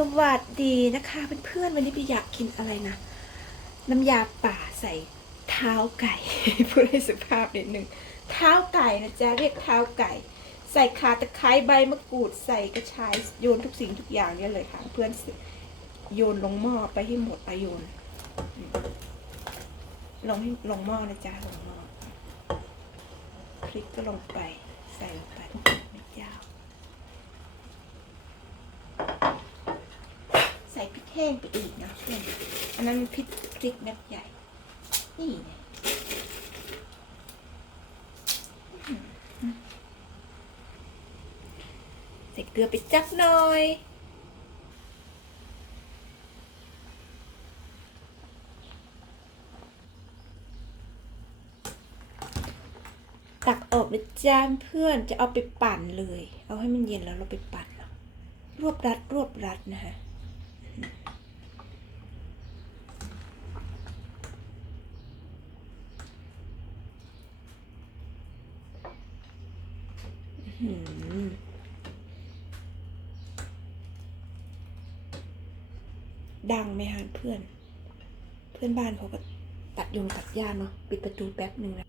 สวัสดีนะคะเพื่อนๆวันนี้พี่อยากกินอะไรนะ น้ำยาป่าใส่เท้าไก่ พูดให้สุภาพนิดนึงเท้าไก่นะจ๊ะเรียกเท้าไก่ ใส่ขาตะไคร้ใบมะกรูดใส่กระชายโยนทุกสิ่งทุกอย่างเนี่ยเลยค่ะ เพื่อนโยนลงหม้อไปให้หมดไปโยนลงให้ลงหม้อนะจ๊ะลงหม้อพริกก็ลงไปใส่ลงไปไม่ยาว แห้งไปอีกนะเพื่อนอันนั้นมันพริกพริกเม็ดใหญ่ นี่ไงใส่เกลือไปจักหน่อยตักออกนะจ้าเพื่อนจะเอาไปปั่นเลย เอาให้มันเย็นแล้วเราไปปั่นรวบรัดรวบรัดนะฮะ อื้อหือ ดังไหมฮะเพื่อน เพื่อนบ้านเขาก็ตัดยงตัดหญ้าเนาะปิดประตูแป๊บหนึ่งนะ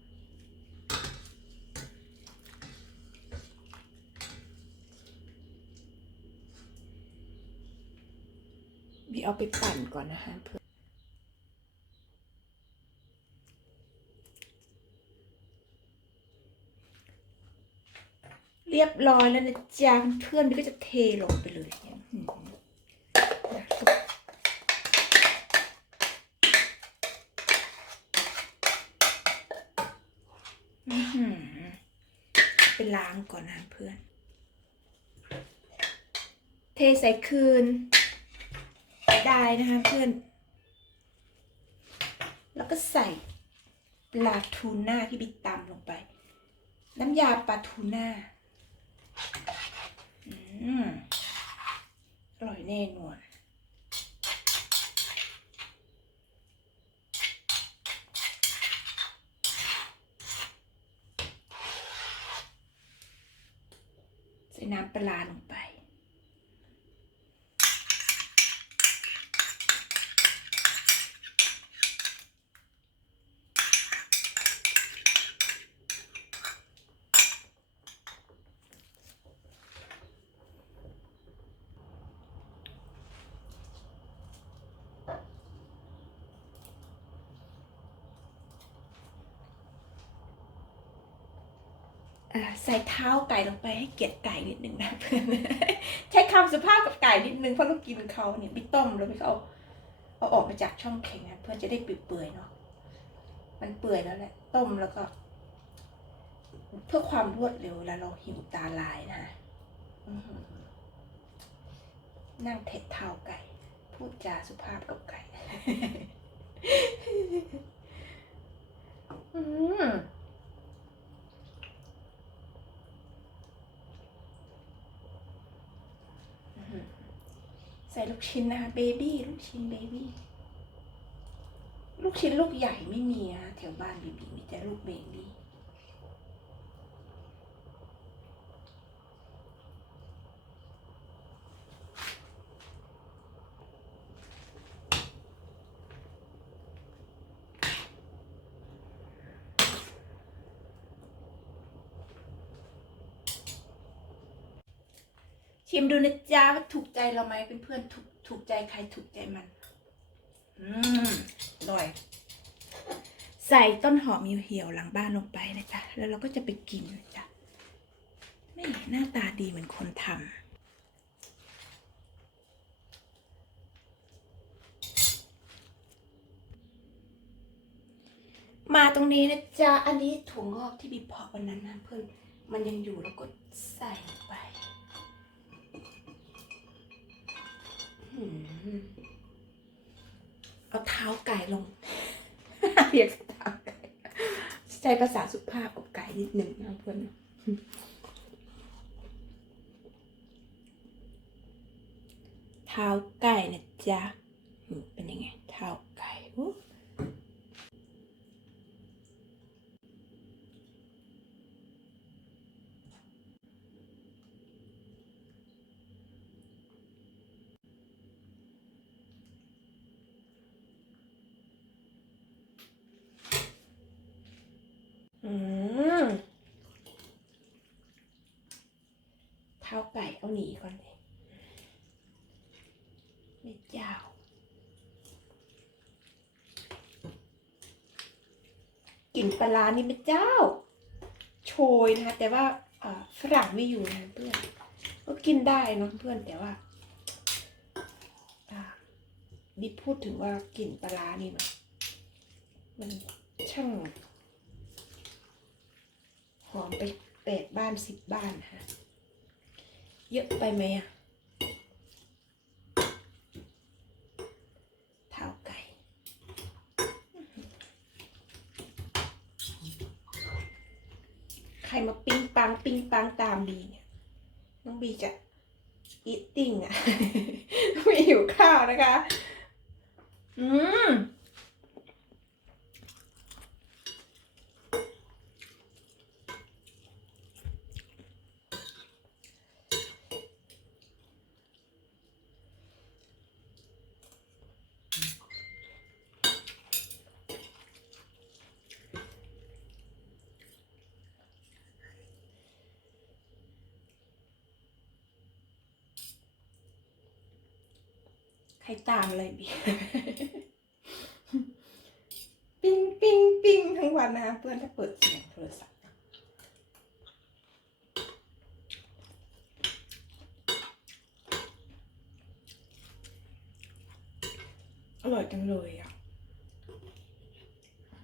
บีเอาไปปั่นก่อนนะคะเพื่อน เรียบร้อยแล้วนะจ๊ะเพื่อนบีก็จะเทลงไปเลยอื้อหืออื้อหือไปล้างก่อนนะเพื่อน เทใส่คืน ได้นะคะเพื่อน แล้วก็ใส่ปลาทูน่าที่บิดตำลงไป น้ำยาปลาทูน่า อืมอร่อยแน่นอนใส่น้ำปลาลงไป อ่า ใส่เท้าไก่ลงไปให้เกียรติไก่นิดนึงนะเพื่อนใช้คำสุภาพกับไก่นิดนึงเพราะต้องกินเขาเนี่ยไม่ต้มแล้วไม่เอาเอาออกมาจากช่องแข็งนะเพื่อจะได้เปื่อยๆเนาะมันเปื่อยแล้วแหละต้มแล้วก็ เพื่อความรวดเร็วแล้วเราหิวตาลายนะนั่งเท็ดเท้าไก่ พูดจาสุภาพกับไก่ อืม ใส่ลูกชิ้นนะคะเบบี้ลูกชิ้นเบบี้ลูกชิ้นลูกใหญ่ไม่มีนะแถวบ้านบีบีมีแต่ลูกเบบี้ ชิมดูนะจ๊ะว่าถูกใจเราไหมเป็นเพื่อนถูกถูกใจใครถูกใจมัน อืมอร่อย ใส่ต้นหอมเหี่ยวๆหลังบ้านลงไปนะจ๊ะ แล้วเราก็จะไปกินนะจ๊ะไม่หน้าตาดีเหมือนคนทำมาตรงนี้นะจ๊ะ อันนี้ถั่วงอกที่บีเพาะวันนั้นนะเพื่อนมันยังอยู่แล้วก็ใส่ไป เอาเท้าไก่ลง เรียกเท้าไก่ใช้ภาษาสุภาพกับไก่นิดหนึ่งนะเพื่อนเท้าไก่นะจ๊ะเป็นยังไง เท้าไก่อู้ ไก่เอาหนีก่อนเลยไม่เจ้ากลิ่นปลานี่ไม่เจ้าโชยนะคะแต่ว่าฝรั่งไม่อยู่นะเพื่อน ก็กินได้นอะเพื่อนแต่ว่าดิพูดถึงว่ากลิ่นปลาร้านี่มันมันช่างหอมไปแปดบ้านสิบบ้านฮะ เยอะไปไหมอะเท้าไก่ ใครมาปิ้งปังปิ้งปังตามบีเนี่ย น้องบีจะอีทติ้งอะ ไม่หิวข้าวนะคะ อืม ใครตามอะไรบีปิ้งปิ้งปิ้งทั้งวันนะคะเพื่อนถ้าเปิดเสียงโทรศัพท์อร่อยจังเลยอะ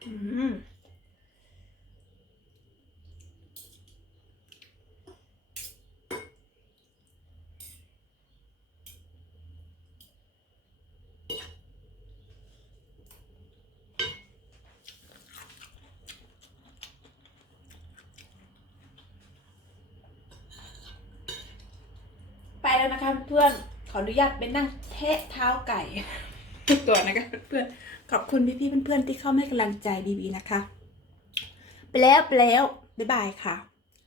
อืม แล้วนะคะ เพื่อนขออนุญาตไปนั่งเทะเท้าไก่ตัวนะคะเพื่อนขอบคุณพี่ๆเพื่อนๆที่เข้ามาให้กำลังใจบีบีนะคะ ไปแล้วไปแล้วบ๊ายบายค่ะ